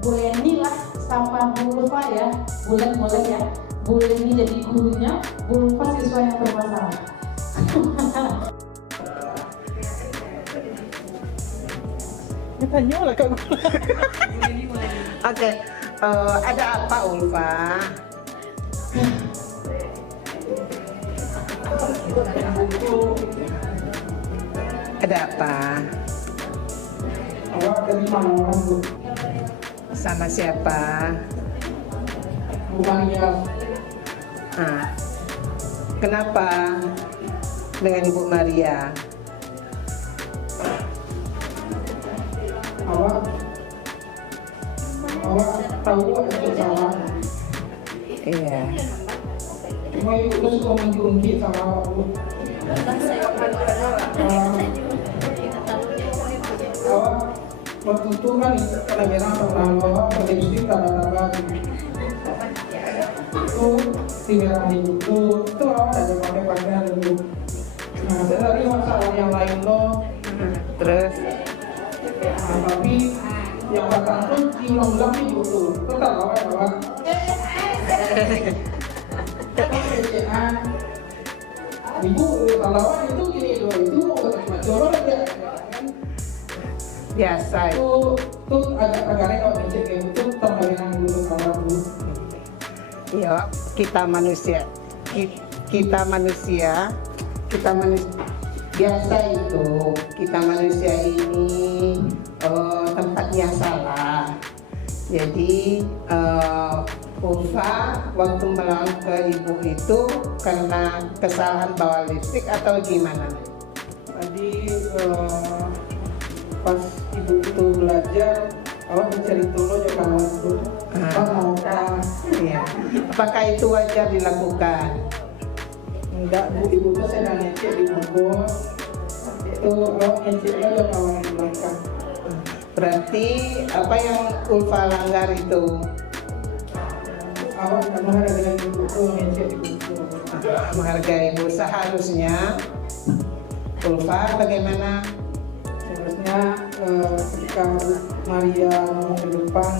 Bu Yeni lah sama Bu Ulfa ya, boleh ya. Bu Yeni jadi gurunya, Bu Ulfa siswa yang bermasalah. Oke, ada apa Ulfa? Ada apa? Awak dari mana orang Bu? Sama siapa? Bukan ya. Nah, kenapa dengan Ibu Maria? Awak tahu itu salah. Iya. Cuma ibu tuh suka mengungkit sama awak Bu. Awak waktu itu kan karena bilang pernah bawa pada istri tanda-tanda itu tinggal ibu itu awak ada pakai pakaian dulu. Nah, dari masalah yang lain loh. Terus? Nah, tapi yang bakal tuh diulang-ulang ibu tuh tetap awak. Ibu kalau awak itu gini loh, itu macam aja. Biasa. Itu agak kalau dicek itu tambahan dulu awak dulu. Iya, kita manusia biasa itu kita manusia ini tempatnya salah. Jadi Ulfa waktu melawan ke ibu itu karena kesalahan bawa lipstik atau gimana? Tadi pas ibu itu belajar, awak mencari dulu ya kawan itu. Mau Iya. Apakah itu wajar dilakukan? enggak Bu, ibu tuh sedang ngecek di bogor. Itu awak ngecek aja kawan di belakang. Berarti apa yang Ulfa langgar itu? Awak tak menghargai ibu tuh ngecek di bogor. Menghargai ibu. Seharusnya Ulfa bagaimana? Seharusnya ketika Maria mau ke depan,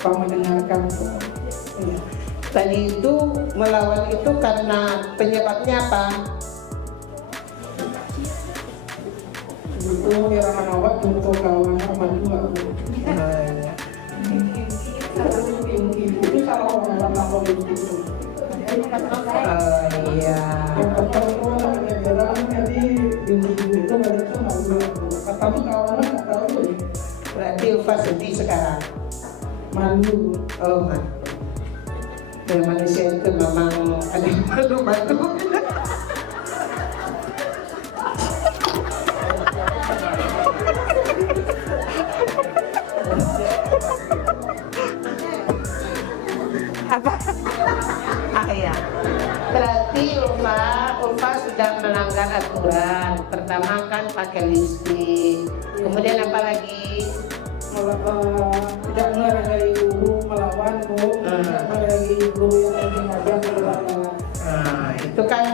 Pak mendengarkan. Iya. Tadi itu melawan itu karena penyebabnya apa? Itu iraman awak untuk kawan maju nggak Bu? Iya. Ibu itu salah orang tambah begitu. Iya. Yang pertama hanya bilang jadi ibu itu banyak tuh nggak bilang. Tapi kawannya nggak tahu ya. Berarti Ulfa sedih sekarang. Malu. Oh, man. Ya, manusia itu memang ada malu-malu. Apa? Iya. Berarti Ulfa sudah melanggar aturan. Pertama kan pakai lipstik. Kemudian apa lagi? Tidak menghargai guru, melawan Bu, tidak menghargai guru yang lagi ngajar melawan. Nah, itu kan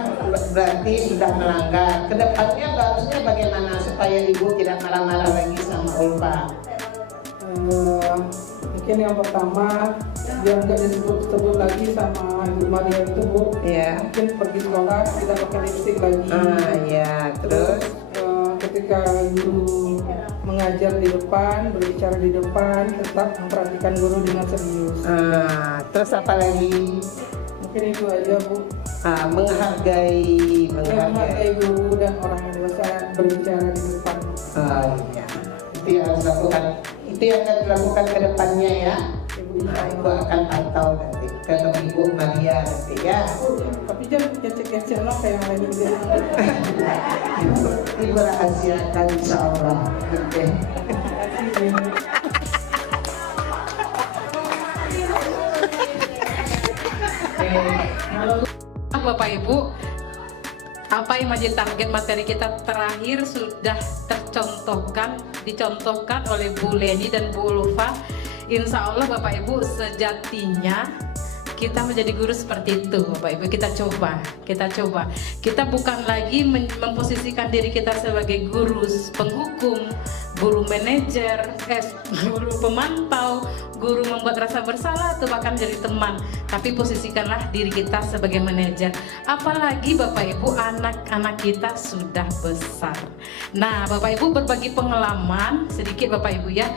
berarti sudah melanggar. Kedepannya harusnya bagaimana supaya ibu tidak marah-marah lagi sama Ulfa? Mungkin yang pertama biar nggak disebut-sebut lagi sama Ibu Maria itu Bu. Iya. Mungkin pergi sekolah tidak pakai lipstik lagi. Iya. Terus ketika guru mengajar di depan, berbicara di depan, tetap memperhatikan guru dengan serius. Terus apa lagi? Mungkin itu aja, Bu. Menghargai guru dan orang yang dewasa berbicara di depan. Iya. Itu yang harus dilakukan. Itu yang akan dilakukan ke depannya ya. Ibu akan pantau nanti. Ketemu Ibu Maria nanti ya. Tapi jangan kecek-kecek lah kayak yang lain bilang. Ibu rahasiakan insya Allah. Oke. Bapak Ibu, apa yang menjadi target materi kita terakhir sudah dicontohkan oleh Bu Leni dan Bu Ulfa. Insya Allah Bapak Ibu, sejatinya kita menjadi guru seperti itu Bapak Ibu. Kita coba. Kita bukan lagi memposisikan diri kita sebagai guru penghukum, guru manajer, guru pemantau, guru membuat rasa bersalah atau bahkan jadi teman. Tapi posisikanlah diri kita sebagai manajer. Apalagi Bapak Ibu, anak-anak kita sudah besar. Nah Bapak Ibu, berbagi pengalaman sedikit Bapak Ibu ya.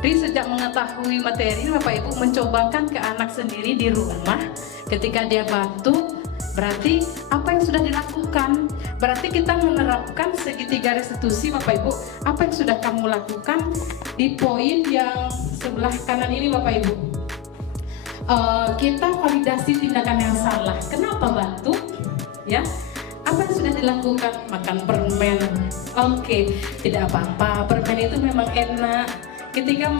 Jadi sejak mengetahui materi, Bapak Ibu mencobakan ke anak sendiri di rumah. Ketika dia batuk, berarti apa yang sudah dilakukan? Berarti kita menerapkan segitiga restitusi Bapak Ibu. Apa yang sudah kamu lakukan di poin yang sebelah kanan ini Bapak Ibu? Kita validasi tindakan yang salah. Kenapa batuk? Ya. Apa yang sudah dilakukan? Makan permen. Oke, tidak apa-apa. Permen itu memang enak. Ketika,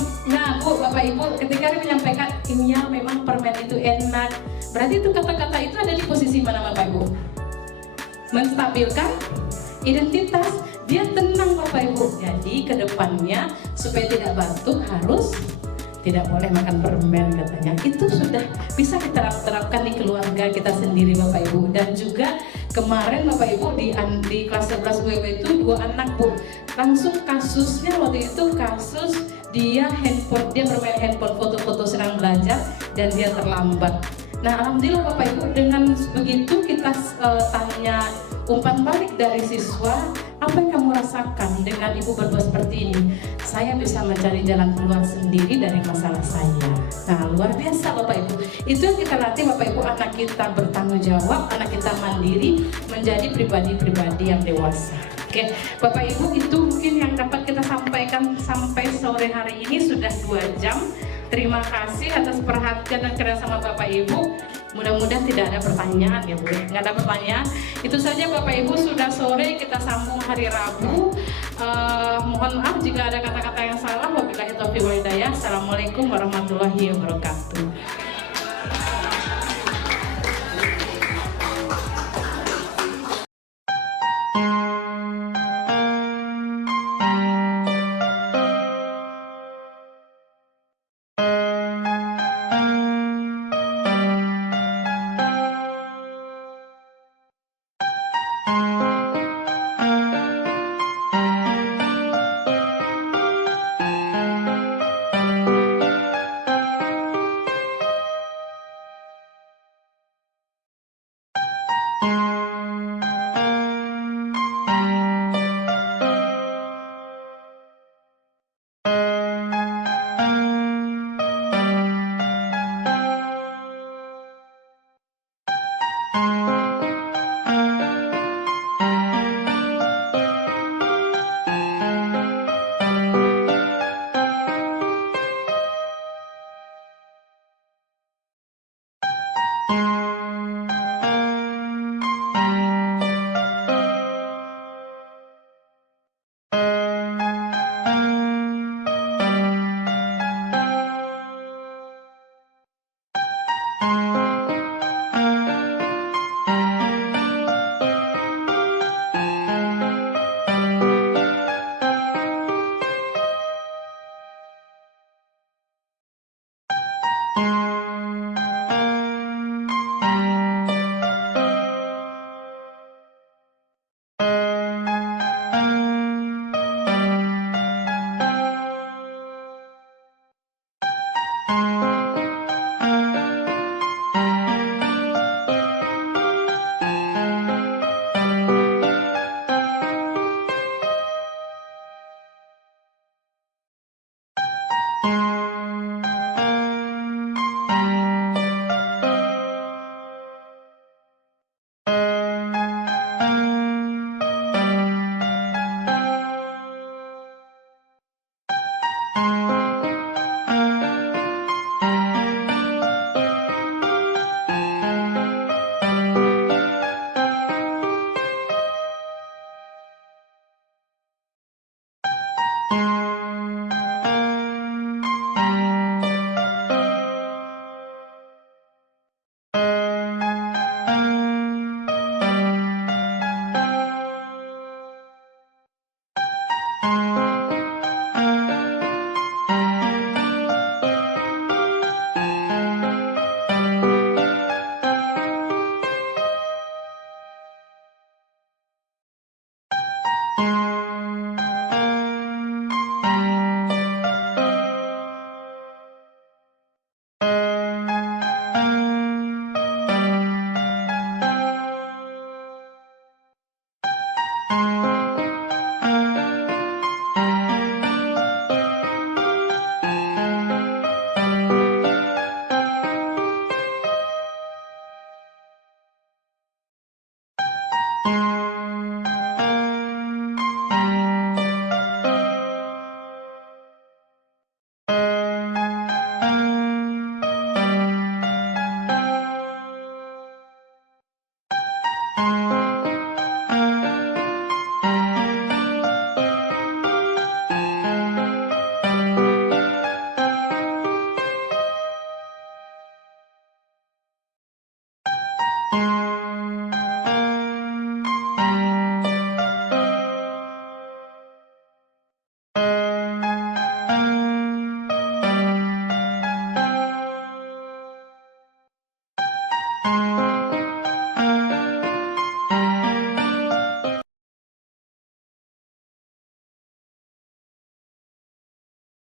Bu, Bapak Ibu, ketika dia menyampaikan ini ya memang permen itu enak, berarti itu kata-kata itu ada di posisi mana Bapak Ibu? Menstabilkan identitas, dia tenang Bapak Ibu. Jadi kedepannya supaya tidak batuk harus tidak boleh makan permen katanya. Itu sudah bisa diterapkan di keluarga kita sendiri Bapak Ibu. Dan juga kemarin Bapak Ibu di kelas 11 UEW itu 2 anak Bu, langsung kasusnya waktu itu kasus dia bermain handphone foto-foto sedang belajar dan dia terlambat. Nah alhamdulillah Bapak Ibu, dengan begitu kita tanya umpan balik dari siswa, apa yang kamu rasakan dengan ibu berbuat seperti ini? Saya bisa mencari jalan keluar sendiri dari masalah saya. Nah luar biasa Bapak Ibu, itu yang kita latih Bapak Ibu, anak kita bertanggung jawab, anak kita mandiri, menjadi pribadi-pribadi yang dewasa. Oke, Bapak Ibu, itu mungkin yang dapat kita sampaikan sampai sore hari ini, sudah 2 jam. Terima kasih atas perhatian dan kerjasama Bapak Ibu. Mudah-mudahan tidak ada pertanyaan ya Bu. Nggak ada pertanyaan. Itu saja Bapak Ibu, sudah sore, kita sambung hari Rabu. Mohon maaf jika ada kata-kata yang salah. Wabillahi taufiq wal hidayah. Assalamualaikum warahmatullahi wabarakatuh. Thank you.